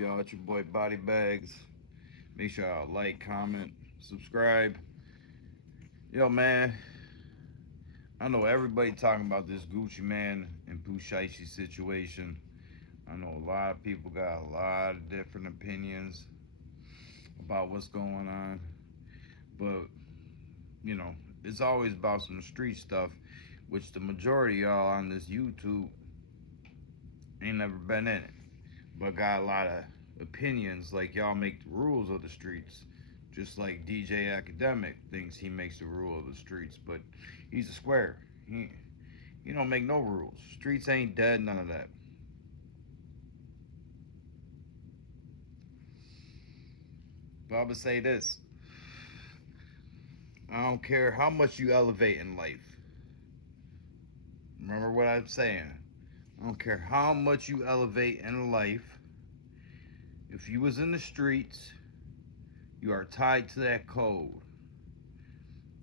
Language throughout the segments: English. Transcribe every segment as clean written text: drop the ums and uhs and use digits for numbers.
y'all? It's your boy Body Bags. Make sure y'all like, comment, subscribe. Yo, man, I know everybody talking about this Gucci Man and Pooh Shiesty situation. I know a lot of people got a lot of different opinions about what's going on, but you know, it's always about some street stuff, which the majority of y'all on this YouTube ain't never been in it, but got a lot of opinions like y'all make the rules of the streets. Just like DJ Academic thinks he makes the rule of the streets, but he's a square. He don't make no rules. Streets ain't dead, none of that. But I'm gonna say this. I don't care how much you elevate in life. Remember what I'm saying. I don't care how much you elevate in life. If you was in the streets, you are tied to that code.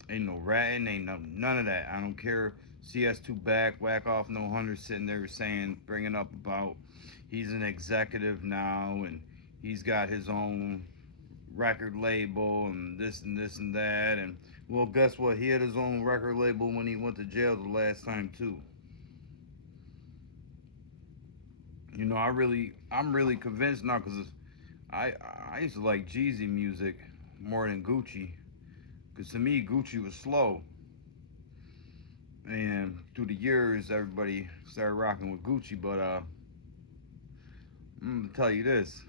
Ain't no ratting, ain't none of that. I don't care. CS2 back, whack off, no 100 sitting there saying, bringing up about he's an executive now and he's got his own record label and this and this and that. And well, guess what? He had his own record label when he went to jail the last time too. You know, I'm really convinced now because I used to like Jeezy music more than Gucci. Because to me, Gucci was slow. And through the years, everybody started rocking with Gucci. But I'm gonna tell you this: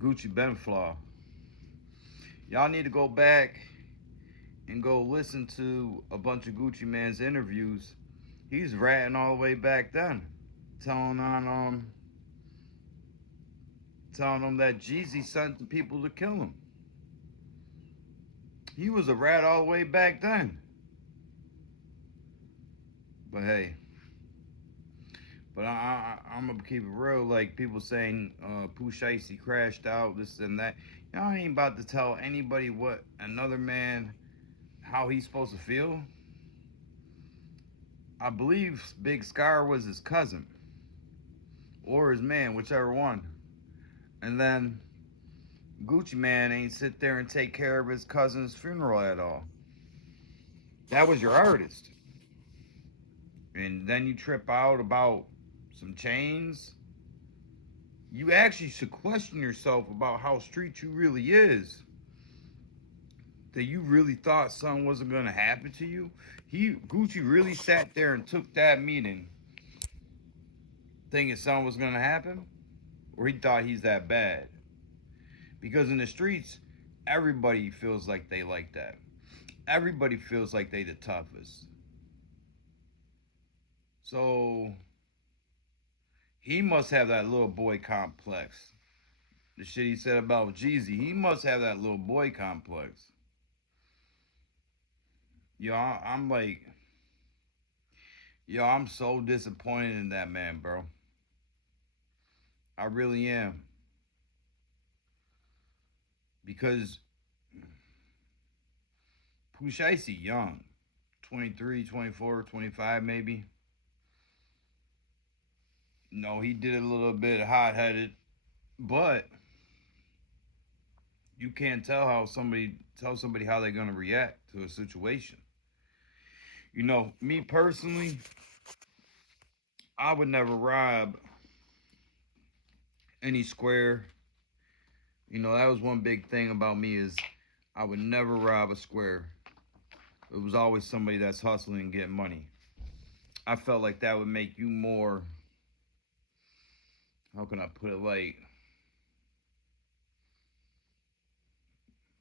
Gucci been flaw. Y'all need to go back and go listen to a bunch of Gucci Man's interviews. He's ratting all the way back then, telling on telling them that Jeezy sent the people to kill him. He was a rat all the way back then. But hey, I'm gonna keep it real. Like people saying, Pooh Shiesty crashed out, this and that. Y'all ain't about to tell anybody what another man how he's supposed to feel. I believe Big Scar was his cousin or his man, whichever one. And then Gucci Man ain't sit there and take care of his cousin's funeral at all. That was your artist. And then you trip out about some chains. You actually should question yourself about how street you really is. That you really thought something wasn't gonna happen to you. Gucci really sat there and took that meeting thinking something was gonna happen, or he thought he's that bad. Because in the streets, everybody feels like they like that. Everybody feels like they the toughest. So he must have that little boy complex. The shit he said about Jeezy, he must have that little boy complex. Yo, I'm like, yo, I'm so disappointed in that man, bro. I really am. Because Pooh Shiesty young. 23, 24, 25 maybe. No, he did a little bit hot headed, but you can't tell somebody how they're gonna react to a situation. You know, me personally, I would never rob any square. You know, that was one big thing about me is I would never rob a square. It was always somebody that's hustling and getting money. I felt like that would make you more, how can I put it, like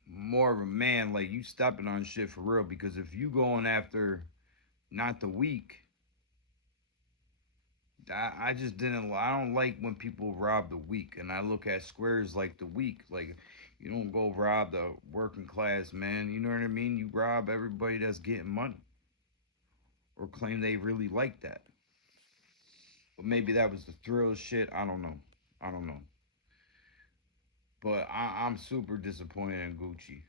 more of a man, like you stepping on shit for real. Because if you going after not the weak, I just didn't. I don't like when people rob the weak, and I look at squares like the weak. Like you don't go rob the working class man. You know what I mean? You rob everybody that's getting money or claim they really like that. But maybe that was the thrill shit. I don't know. I don't know. But I'm super disappointed in Gucci.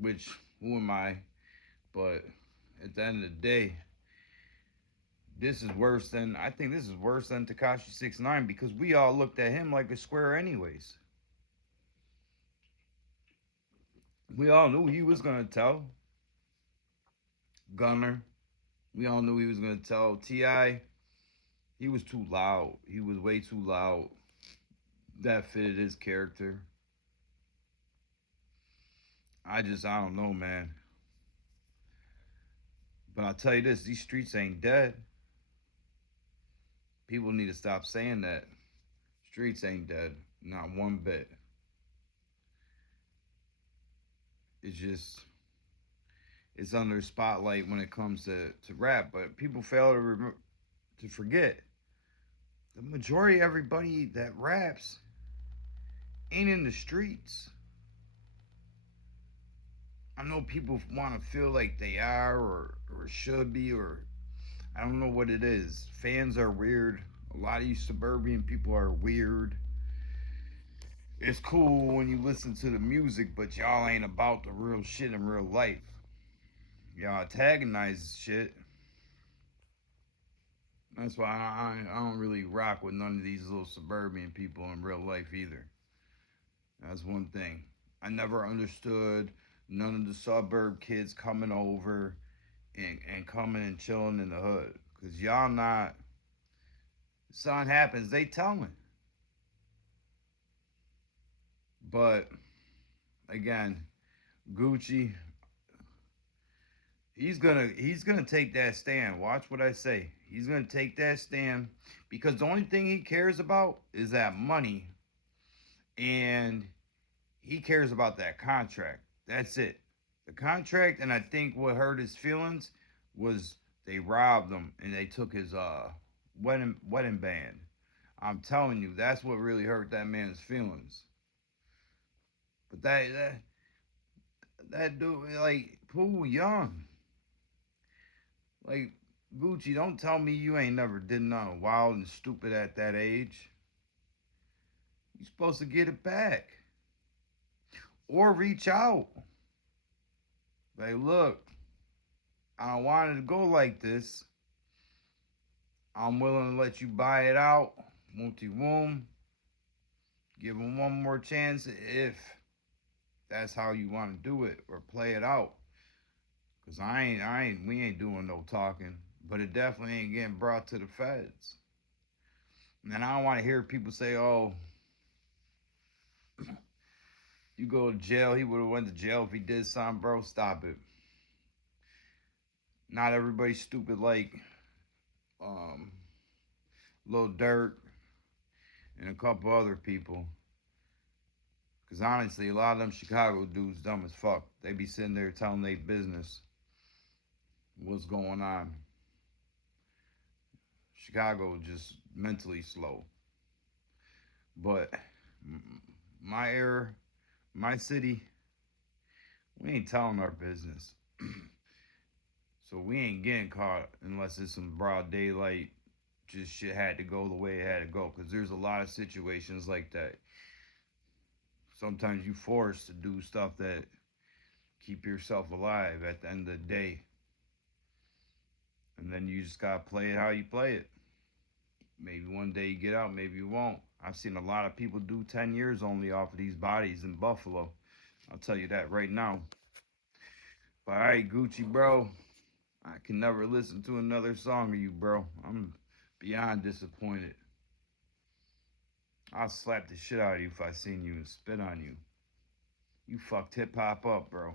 Which who am I? But at the end of the day, This is worse than I think this is worse than Tekashi 6ix9ine because we all looked at him like a square anyways. We all knew he was gonna tell. Gunner, we all knew he was gonna tell. Ti, he was too loud. He was way too loud. That fitted his character. I don't know, man. But I'll tell you this: these streets ain't dead. People need to stop saying that. Streets ain't dead, not one bit. It's just it's under spotlight when it comes to rap, but people fail to forget the majority of everybody that raps ain't in the streets. I know people want to feel like they are or should be, or I don't know what it is. Fans are weird. A lot of you suburban people are weird. It's cool when you listen to the music, but y'all ain't about the real shit in real life. Y'all antagonize shit. That's why I don't really rock with none of these little suburban people in real life either. That's one thing. I never understood none of the suburb kids coming over and coming and chilling in the hood. Because y'all not, something happens, they telling. But again, Gucci, he's gonna take that stand. Watch what I say. He's gonna take that stand because the only thing he cares about is that money, and he cares about that contract. That's it. The contract, and I think what hurt his feelings was they robbed him and they took his wedding band. I'm telling you, that's what really hurt that man's feelings. But that dude, like Pooh Young, like Gucci, don't tell me you ain't never did nothing wild and stupid at that age. You're supposed to get it back or reach out. Like, look, I don't want it to go like this. I'm willing to let you buy it out. Multi woom. Give him one more chance if that's how you want to do it or play it out. Cause we ain't doing no talking. But it definitely ain't getting brought to the feds. And I don't want to hear people say, "Oh, you go to jail. He would have went to jail if he did something, bro." Stop it. Not everybody's stupid like um, Lil Durk and a couple other people. Cause honestly, a lot of them Chicago dudes dumb as fuck. They be sitting there telling their business what's going on. Chicago just mentally slow. But my era, my city, we ain't telling our business. So we ain't getting caught unless it's some broad daylight. Just shit had to go the way it had to go. Cause there's a lot of situations like that. Sometimes you forced to do stuff that keep yourself alive at the end of the day. And then you just gotta play it how you play it. Maybe one day you get out, maybe you won't. I've seen a lot of people do 10 years only off of these bodies in Buffalo. I'll tell you that right now. But alright, Gucci, bro. I can never listen to another song of you, bro. I'm beyond disappointed. I'll slap the shit out of you if I seen you and spit on you. You fucked hip hop up, bro.